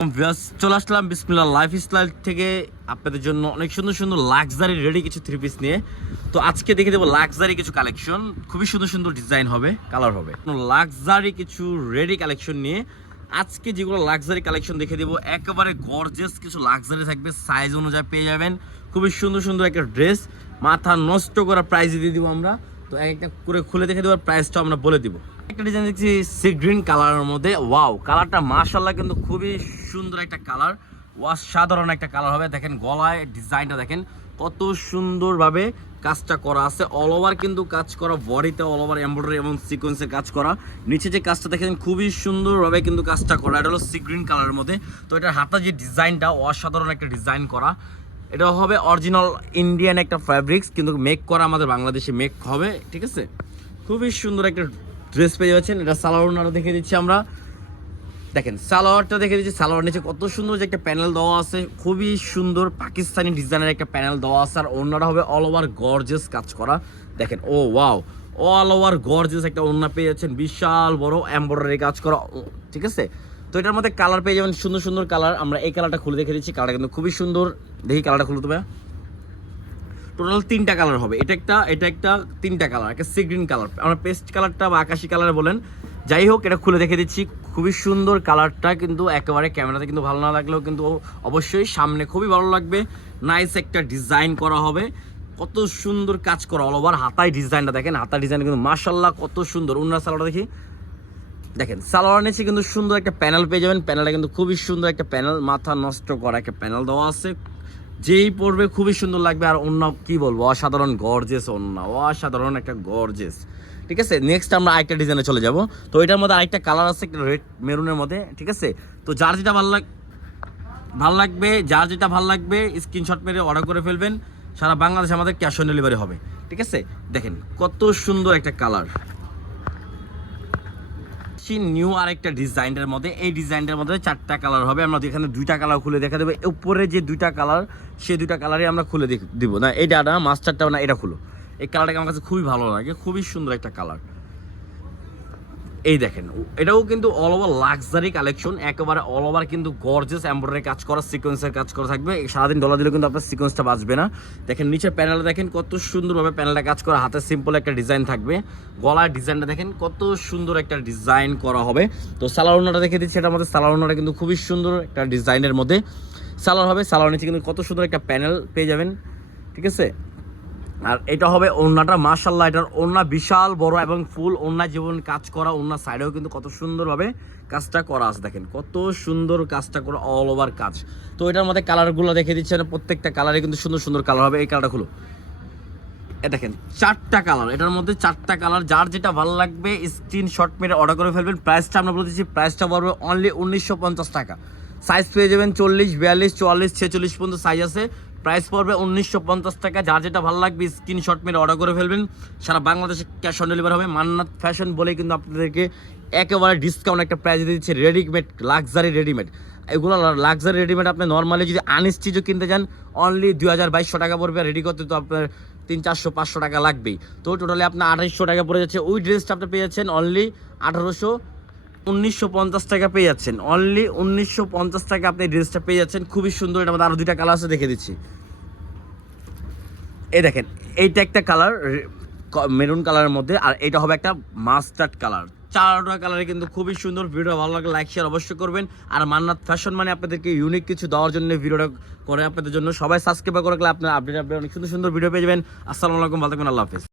চলে আসলাম বিসমিল্লাহ লাইফস্টাইল থেকে আপনাদের জন্য অনেক সুন্দর সুন্দর লাক্সারি রেডি কিছু থ্রি পিস নিয়ে। তো আজকে দেখে দেবো লাক্সারি কিছু কালেকশন, খুবই সুন্দর সুন্দর ডিজাইন হবে, কালার হবে, লাক্সারি কিছু রেডি কালেকশন নিয়ে আজকে যেগুলো লাক্সারি কালেকশন দেখে দেবো একেবারে গর্জিয়াস কিছু লাক্সারি থাকবে, সাইজ অনুযায়ী পেয়ে যাবেন। খুবই সুন্দর সুন্দর একটা ড্রেস, মাথা নষ্ট করা প্রাইস দিয়ে দিব আমরা। তো এক একটা করে খুলে দেখে দেবো, প্রাইসটা আমরা বলে দিব। একটা ডিজাইন দেখছি সি গ্রিন কালারের মধ্যে, ওয়াও কালারটা মাশাআল্লাহ কিন্তু খুবই সুন্দর একটা কালার, অসাধারণ একটা কালার হবে। দেখেন গলায় ডিজাইনটা দেখেন কত সুন্দরভাবে কাজটা করা আছে, অল ওভার কিন্তু কাজ করা, বডিতে অল ওভার এমব্রয়ডারি এবং সিকোয়েন্সের কাজ করা। নিচে যে কাজটা দেখেন খুবই সুন্দরভাবে কিন্তু কাজটা করা, এটা হলো সি গ্রিন কালারের মধ্যে। তো এটার হাতা যে ডিজাইনটা অসাধারণ একটা ডিজাইন করা, এটা হবে অরিজিনাল ইন্ডিয়ান একটা ফ্যাব্রিক্স, কিন্তু মেক করা আমাদের বাংলাদেশে মেক হবে, ঠিক আছে। খুবই সুন্দর একটা ড্রেস পেয়ে যাচ্ছেন। এটা সালোয়ারটা দেখে দিচ্ছি আমরা, দেখেন সালোয়ারটা দেখে দিচ্ছি। সালোয়ার নিচে কত সুন্দর যে একটা প্যানেল দেওয়া আছে, খুবই সুন্দর পাকিস্তানি ডিজাইনের একটা প্যানেল দেওয়া আছে। আর ওড়নাটা হবে অল ওভার গর্জিয়াস কাজ করা, দেখেন ও ওয়াও, অল ওভার গর্জিয়াস একটা ওড়না পেয়ে যাচ্ছেন, বিশাল বড় এমব্রয়ডারি কাজ করা, ঠিক আছে। তো এটার মধ্যে কালার পেয়ে যাবেন সুন্দর সুন্দর কালার। আমরা এই কালারটা খুলে দেখে দিচ্ছি, কালারটা কিন্তু খুবই সুন্দর। দেখি কালারটা খুলে দেবে, টোটাল তিনটা কালার হবে, এটা একটা তিনটা কালার, একটা সি গ্রিন কালার, আমরা পেস্ট কালারটা বা আকাশি কালার বলেন, যাই হোক এটা খুলে দেখে দিচ্ছি। খুবই সুন্দর কালারটা, কিন্তু একেবারে ক্যামেরাতে কিন্তু ভালো না লাগলেও কিন্তু অবশ্যই সামনে খুবই ভালো লাগবে। নাইস একটা ডিজাইন করা হবে, কত সুন্দর কাজ করা অল ওভার। হাতায় ডিজাইনটা দেখেন, হাতার ডিজাইন কিন্তু মাশাআল্লাহ কত সুন্দর। ওনার সালোয়ারটা দেখি, দেখেন সালোয়ার নিচে কিন্তু সুন্দর একটা প্যানেল পেয়ে যাবেন। প্যানেলটা কিন্তু খুবই সুন্দর একটা প্যানেল, মাথা নষ্ট করা একটা প্যানেল দেওয়া আছে, যেই পড়বে খুবই সুন্দর লাগবে। আর অন্য কি বলবো, অসাধারণ গর্জেস অন্য, অসাধারণ একটা গর্জেস, ঠিক আছে। নেক্সট আমরা আরেকটা ডিজাইনে চলে যাব। তো এটার মধ্যে আরেকটা কালার আছে, একটা রেড মেরুনের মধ্যে, ঠিক আছে। তো যার যেটা ভালো লাগবে, যার যেটা ভালো লাগবে স্ক্রিনশট মেরে অর্ডার করে ফেলবেন। সারা বাংলাদেশে আমাদের ক্যাশ অন ডেলিভারি হবে, ঠিক আছে। দেখেন কত সুন্দর একটা কালার, নিউ আরেকটা ডিজাইনের মধ্যে। এই ডিজাইনটার মধ্যে চারটা কালার হবে, আমরা এখানে দুইটা কালার খুলে দেখা দেবো। উপরে যে দুইটা কালার, সেই দুইটা কালারই আমরা খুলে দিব না, এইটা না মাস্টারটা না, এটা খুলো। এই কালারটাকে আমার কাছে খুবই ভালো লাগে, খুবই সুন্দর একটা কালার। এই দেখেন এটাও কিন্তু অল ওভার লাক্সারি কালেকশন, একেবারে অল ওভার কিন্তু গর্জিয়াস এমব্রয়ডারি কাজ করা, সিকোয়েন্সের কাজ করা থাকবে। সারাদিন ডলার দিলে কিন্তু আপনার সিকোয়েন্সটা বাঁচবে না। দেখেন নিচের প্যানেলটা দেখেন কত সুন্দরভাবে প্যানেলটা কাজ করা, হাতে সিম্পল একটা ডিজাইন থাকবে। গলার ডিজাইনটা দেখেন কত সুন্দর একটা ডিজাইন করা হবে। তো সালোয়ারটা দেখে দিচ্ছি, এটার মধ্যে সালোয়ারটা কিন্তু খুবই সুন্দর একটা ডিজাইনের মধ্যে সালোয়ার হবে। সালোয়ার নিচে কিন্তু কত সুন্দর একটা প্যানেল পেয়ে যাবেন, ঠিক আছে। আর এটা হবে ওড়নাটা, মাশাআল্লাহ এটার ওড়না বিশাল বড় এবং ফুল ওড়না জীবন কাজ করা। ওড়নার সাইডেও কিন্তু কত সুন্দরভাবে কাজটা করা আছে, দেখেন কত সুন্দর কাজটা করা, অল ওভার কাজ। তো এটার মধ্যে কালারগুলো দেখে দিচ্ছে, প্রত্যেকটা কালারে কিন্তু সুন্দর সুন্দর কালার হবে। এই কালারটা খুলো, এ দেখেন চারটা কালার, এটার মধ্যে চারটা কালার। যার যেটা ভালো লাগবে স্ক্রিনশট মেরে অর্ডার করে ফেলবেন। প্রাইসটা আমরা বলে দিচ্ছি, প্রাইসটা পড়বে অনলি 1950 টাকা। সাইজ পেয়ে যাবেন 40, 42, 44, 46 পর্যন্ত সাইজ আছে। প্রাইস পড়বে 1950 টাকা। যার যেটা ভালো লাগবে স্ক্রিনশট মেরে অর্ডার করে ফেলবেন। সারা বাংলাদেশে ক্যাশ অন ডেলিভারি হবে। মান্নাত ফ্যাশন বলে কিন্তু আপনাদেরকে একেবারে ডিসকাউন্ট একটা প্রাইস দিয়ে দিচ্ছে, রেডিমেড লাক্সারি রেডিমেড। এগুলো লাক্সারি রেডিমেড আপনি নর্মালি যদি আনস্টিচও কিনতে যান অনলি 2200 টাকা পড়বে, রেডি করতে তো আপনার 300, 400, 500 টাকা লাগবেই। তো টোটালি আপনার 2800 টাকা পড়ে যাচ্ছে। ওই ড্রেসটা আপনি পেয়ে যাচ্ছেন অনলি 1950 টাকা পেয়ে যাচ্ছেন, অনলি 1950 টাকা আপনি এই ড্রেসটা পেয়ে যাচ্ছেন। খুবই সুন্দর। এটার মধ্যে আরও দুইটা কালার আছে, দেখে দিচ্ছি। এই দেখেন এইটা একটা কালার মেরুন কালারের মধ্যে, আর এটা হবে একটা মাস্টার্ড কালার। চারটা কালারে কিন্তু খুবই সুন্দর। ভিডিও ভালো লাগলে লাইক শেয়ার অবশ্যই করবেন। আর মান্নাত ফ্যাশন মানে আপনাদেরকে ইউনিক কিছু দেওয়ার জন্য ভিডিওটা করে আপনাদের জন্য। সবাই সাবস্ক্রাইব করে রাখলে আপনার আপডেট অনেক সুন্দর সুন্দর ভিডিও পেয়ে যাবেন। আসসালামু আলাইকুম, ভালো থাকবেন, আল্লাহ হাফেজ।